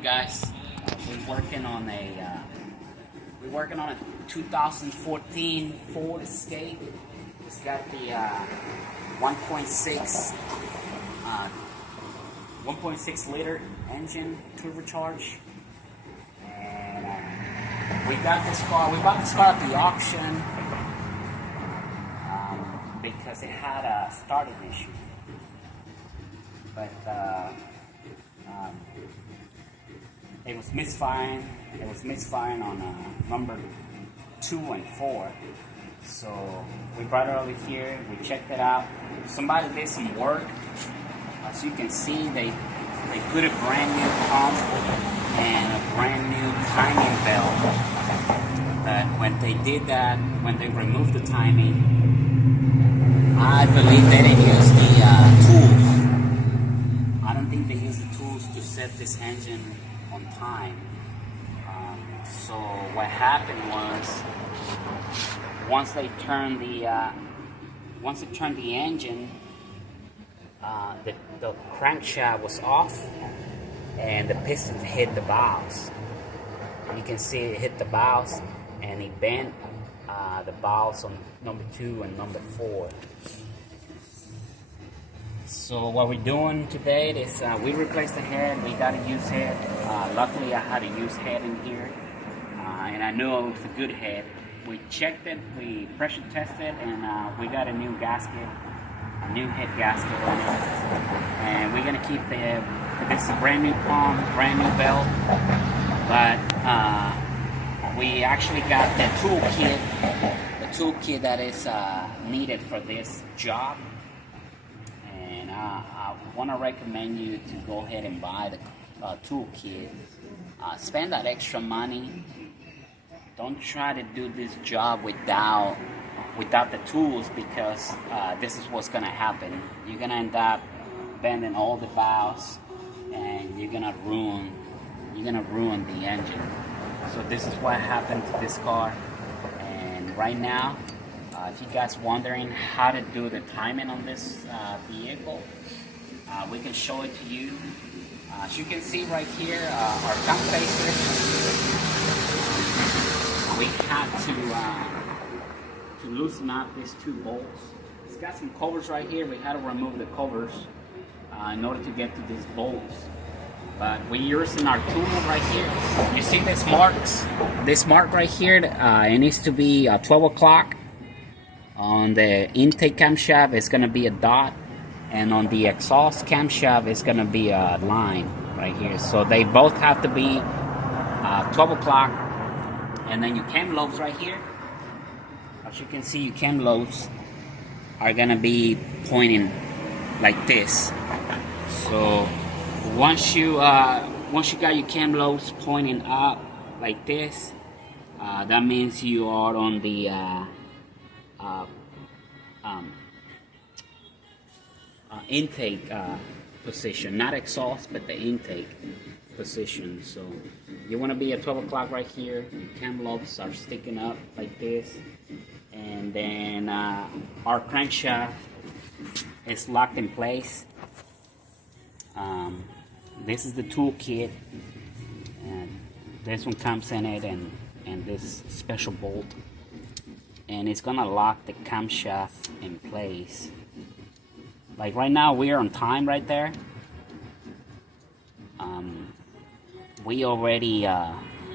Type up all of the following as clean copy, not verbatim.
Guys, we're working on a 2014 Ford Escape. It's got the 1.6 1.6 liter engine turbocharged, and we got this car. We bought this car at the auction because it had a starting issue, but it was misfiring. It was misfiring on number 2 and 4. So we brought it over here. We checked it out. Somebody did some work. As you can see, they put a brand new pump and a brand new timing belt. But when they did that, when they removed the timing, I believe they didn't use the tools. I don't think they used the tools to set this engine on time. So what happened was, once they turned the engine, the crankshaft was off, and the piston hit the valves. You can see it hit the valves, and it bent the valves on number 2 and number 4. So what we're doing today is we replaced the head. We got a used head. Luckily I had a used head in here, and I knew it was a good head. We checked it, we pressure tested, and we got a new gasket, a new head gasket on it. And we're gonna keep this is a brand new pump, brand new belt, but we actually got the toolkit that is needed for this job. I want to recommend you to go ahead and buy the toolkit. Spend that extra money. Don't try to do this job without the tools, because this is what's going to happen. You're going to end up bending all the valves, and you're going to ruin the engine. So this is what happened to this car. And right now, if you guys wondering how to do the timing on this vehicle, we can show it to you. As you can see right here, our cam facer, we had to loosen up these 2 bolts. It's got some covers right here. We had to remove the covers in order to get to these bolts. But we're using our tool right here. You see this marks? This mark right here, it needs to be 12 o'clock. On the intake camshaft, it's going to be a dot, and on the exhaust camshaft, it's going to be a line right here. So they both have to be 12 o'clock. And then your cam lobes right here, as you can see, your cam lobes are going to be pointing like this. So once you got your cam lobes pointing up like this, that means you are on the intake position, not exhaust, but the intake position. So you want to be at 12 o'clock right here. Cam lobes are sticking up like this, and then our crankshaft is locked in place. This is the tool kit, and this one comes in it, and this special bolt, and it's gonna lock the camshaft in place. Like right now, we are on time right there. We already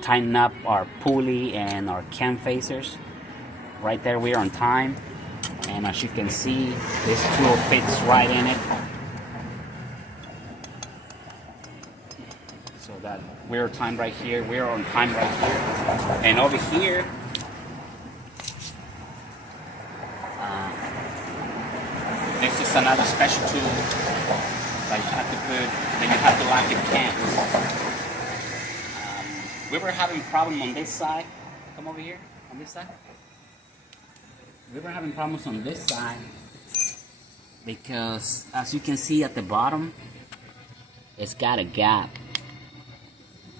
tightened up our pulley and our cam facers. Right there, we are on time, and as you can see, this tool fits right in it. So that we're on time right here. We're on time right here, and over here. This is another special tool that you have to put, then you have to lock your cams. We were having a problem on this side. Come over here, on this side. We were having problems on this side because, as you can see at the bottom, it's got a gap.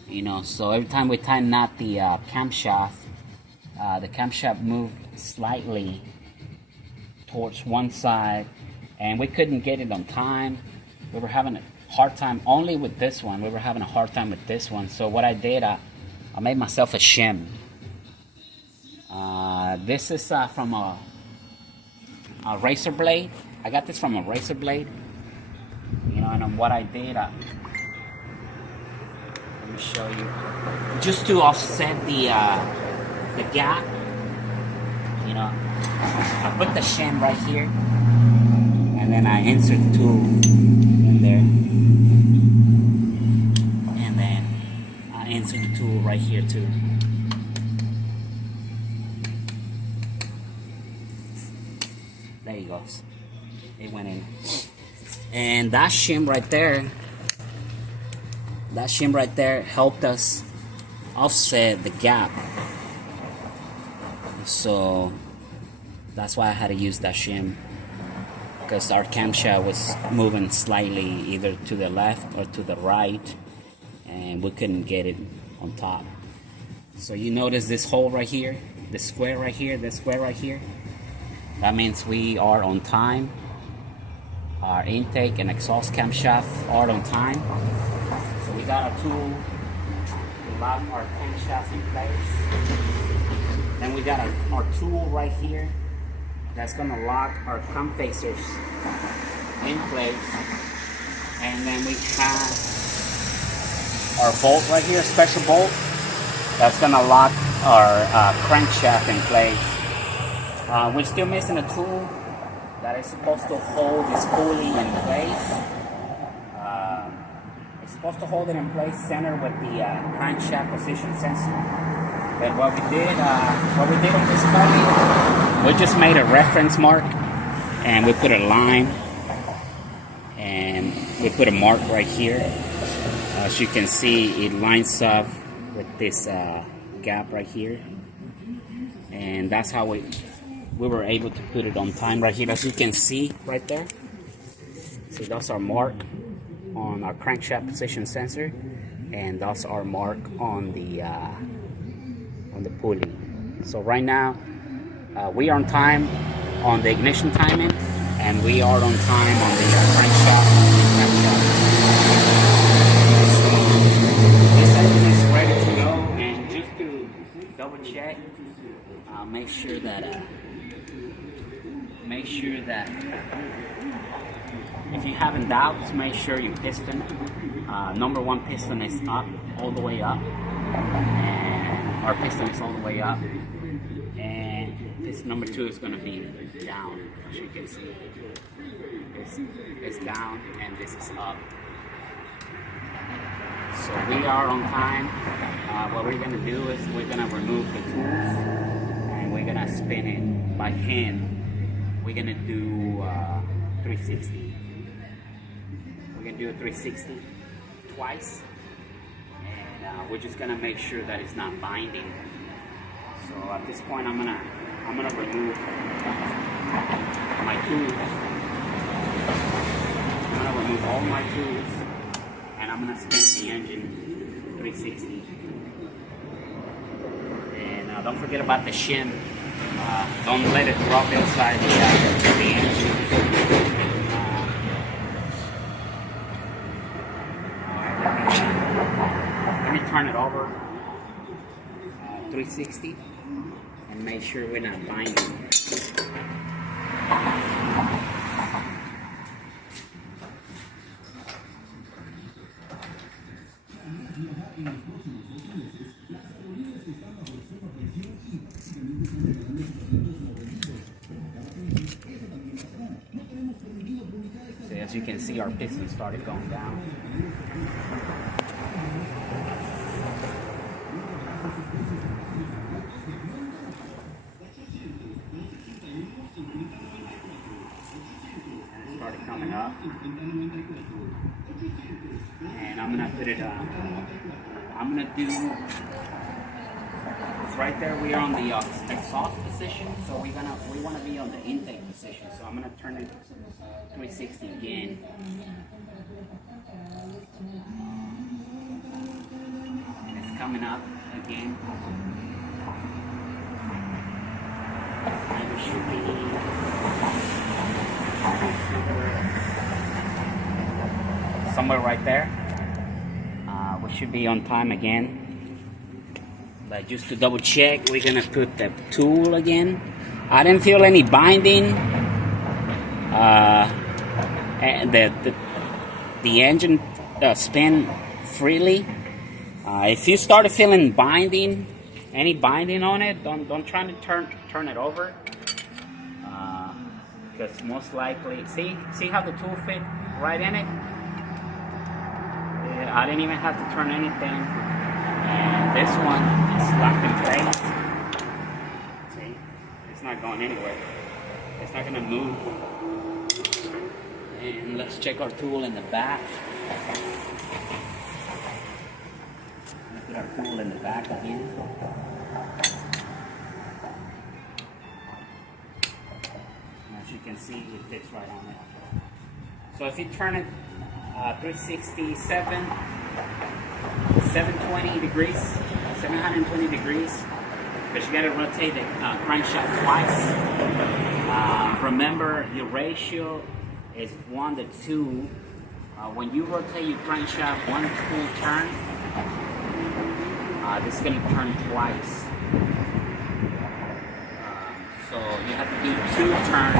You know, so every time we tighten out the camshaft moved slightly towards one side, and we couldn't get it on time. We were having a hard time only with this one. We were having a hard time with this one. So what I did, I made myself a shim. This is from a razor blade. I got this from a razor blade. You know, and what I did, let me show you. Just to offset the gap, you know, I put the shim right here, and then I insert the tool in there, and then I insert the tool right here too. There he goes. It went in. And that shim right there helped us offset the gap. So that's why I had to use that shim, because our camshaft was moving slightly either to the left or to the right, and we couldn't get it on top. So you notice this hole right here, the square right here, this square right here. That means we are on time. Our intake and exhaust camshaft are on time. So we got a tool to lock our camshaft in place. Then we got our tool right here that's gonna lock our cam facers in place. And then we have our bolt right here, special bolt, that's gonna lock our crankshaft in place. We're still missing a tool that is supposed to hold this pulley in place. It's supposed to hold it in place centered with the crankshaft position sensor. But what we did on this pulley, we just made a reference mark, and we put a line, and we put a mark right here. As you can see, it lines up with this gap right here, and that's how we were able to put it on time right here. As you can see right there, so that's our mark on our crankshaft position sensor, and that's our mark on the pulley. So right now we are on time on the ignition timing, and we are on time on the crankshaft. This engine is ready to go, and just to double check, make sure that if you having doubts, make sure your piston, number one piston is up, all the way up, and our piston is all the way up, and this number two is going to be down. As you can see, this is down and this is up. So we are on time. What we're going to do is we're going to remove the tools, and we're going to spin it by hand. We're going to do 360. We're going to do a 360 twice, and we're just going to make sure that it's not binding. So at this point, I'm gonna remove my tools. I'm gonna remove all my tools, and I'm gonna spin the engine 360. And don't forget about the shim. Don't let it drop inside the engine. Let me turn it over 360 and make sure we're not binding. So as you can see, our piston started going down. Started coming up, and I'm gonna put it I'm gonna do, it's right there, we are on the exhaust position, so we want to be on the intake position, so I'm gonna turn it 360 again. And it's coming up again. And it should be somewhere right there. We should be on time again. But just to double check, we're gonna put the tool again. I didn't feel any binding. And the engine spin freely. If you start feeling binding, any binding on it, don't try to turn it over. Because most likely, see how the tool fit right in it? I didn't even have to turn anything. And this one is locked in place. See, it's not going anywhere. It's not gonna move. And let's check our tool in the back. Let's put our tool in the back again. As you can see, it fits right on it. So if you turn it 367, 720 degrees, 720 degrees, because you got to rotate the crankshaft twice. Remember, your ratio is 1 to 2. When you rotate your crankshaft one full turn, this is going to turn twice. So you have to do 2 turns.